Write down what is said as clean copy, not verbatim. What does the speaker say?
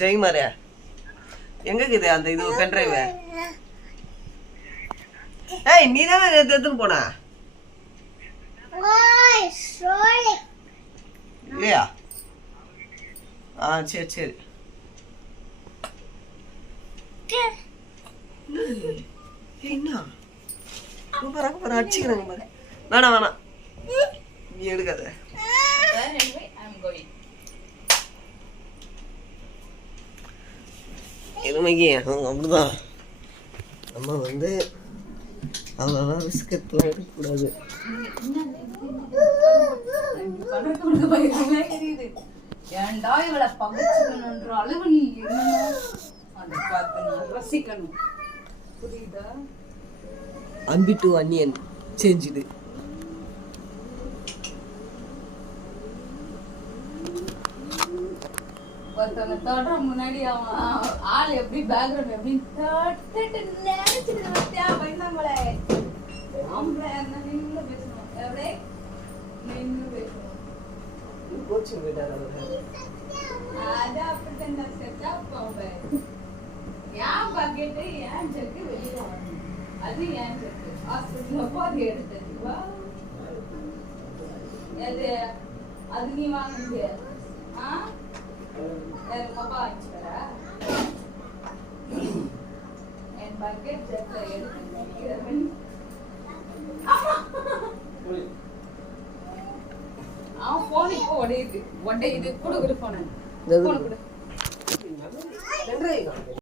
ஜெய் மாரியா எங்க இருக்குது அந்த இது பென்ட்ரைவ்? ஏய் நீ தானே எடுத்துன்னு போனா இல்லையா? சரி சரி. என்ன அடிச்சுக்கிறாங்க பாரு. வேணாம் வேணாம் நீ எடுக்காத. எருமைக்கு அப்படிதான் நம்ம வந்து அவ்வளோதான் ரிஸ்க் எடுக்கக்கூடாது. ஏன்டா இவளை பகச்சுக்கணுன்ற அளவு நீ அதை பார்த்து ரசிக்கணும். புரியுதா? அம்பி டு அன்னியன் சேஞ்சுது. ஒருத்தவங்க தொடர முன்னாடி அவன் ஆள் எப்படி பேக்ரவுண்ட் எப்படி தொட்டுட்டு நினைச்சிட்டு வச்சியா பயந்தாங்களே. ஆம்பளை இருந்தா நின்று பேசணும். எப்படி நின்று பேசணும். கோச்சிங் போயிட்டாரு. அது அப்படித்தான் செட்டா போவேன். ஏன் பாக்கெட்டு ஏன் செக்கு வெளியில வரணும். அது ஏன் செக்கு ஹாஸ்பிட்டல்ல போது எடுத்ததுவா அது நீ வாங்குது. பாப்பா வாங்கிச்சுக்கடா என் பக்கெட் செட்ல எடுத்து அவன் போன் இப்போ உடையுது கொடு போன போன கொடு.